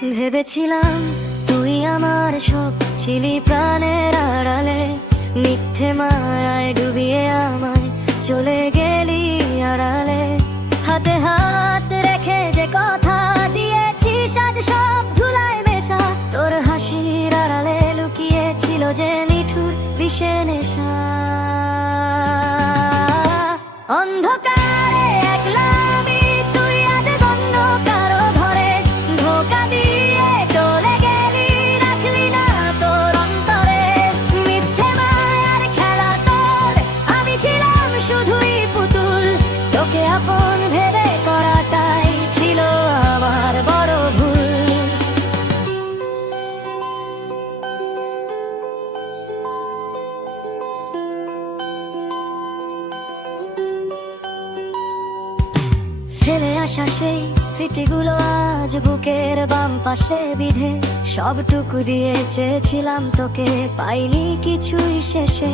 ভেবেছিলাম তুই আমার সব, ছিলি প্রাণের আড়ালে। মিথ্যে মায়ায় ডুবিয়ে আমায় চলে গেলি আড়ালে। হাতে হাত রেখে যে কথা দিয়েছিস আজ সব ধুলায় মেশা। তোর হাসির আড়ালে লুকিয়েছিল যে নিঠুর বিষে নেশা। অন্ধকারে একলা আমি, তুই আজ অন্য কারো ঘরে। ধোঁকা দিয়ে চলে গেলি, রাখলি না তোর অন্তরে। মিথ্যে মায়ার খেলা তোর, আমি ছিলাম শুধুই পুতুল। তোকে আপন ভেবে করাটাই ছিল আমার বড় ভুল। ফেলে আসা সেই স্মৃতিগুলো আজ বুকের বাম পাশে বিধে। সবটুকু দিয়ে চেয়েছিলাম তোকে, পাইনি কিছুই শেষে।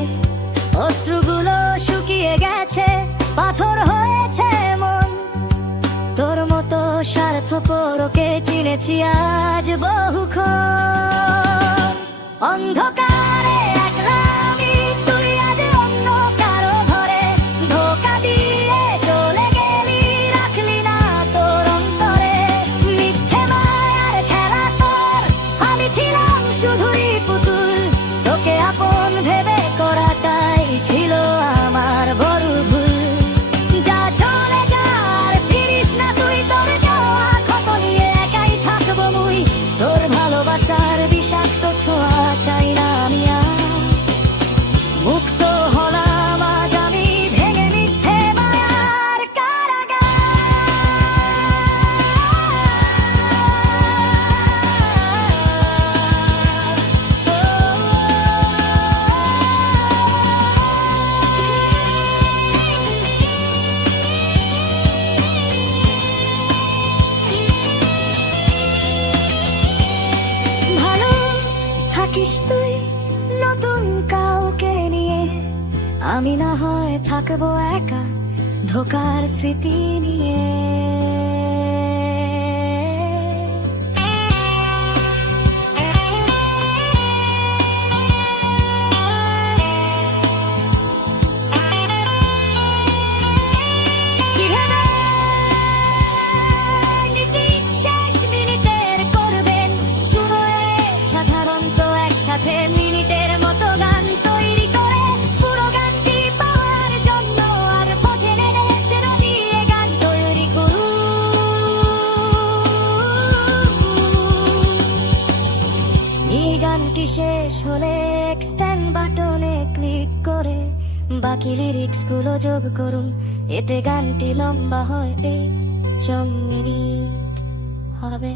অশ্রুগুলো শুকিয়ে গেছে, পাথর হয়েছে মন। তোর মতো স্বার্থপরকে চিনেছি আজ বহুক্ষণ। অন্ধকারে একলা আমি, তুই আজ অন্য কারো ঘরে। ধোঁকা দিয়ে চলে গেলি, রাখলি না তোর অন্তরে। মিথ্যে মায়ার খেলা তোর, আমি ছিলাম শুধুই পুতুল। তোকে আপন ভেবে করাটাই ছিল আমার বড় ভুল। যা চলে যা, আর ফিরিস না তুই। তোর দেওয়া ক্ষত নিয়ে একাই থাকবো মুই। তোর ভালোবাসার বিষাক্ত ছোঁয়া চাই না আমি আর। মুক্ত হলাম আজ আমি, ভেঙে মিথ্যে মায়ার কারাগার। ভালো থাকিস তুই নতুন কাউকে নিয়ে, আমি না হয় থাকবো একা ধোকার স্মৃতি নিয়ে। কিভাবে নীতি শেষ মিনিটের করবেন, শুনো সাধারণত একসাথে মিনিটের মতো গান তৈরি করে। পুরো গানটি পাওয়ার জন্য আর পথে নেমে সেরা দিয়ে গান তৈরি করুন। এই গানটি শেষ হলে এক্সটেন্ড বাটনে ক্লিক করে বাকি লিরিক্স গুলো যোগ করুন। এতে গানটি লম্বা হয় 8 মিনিট হবে।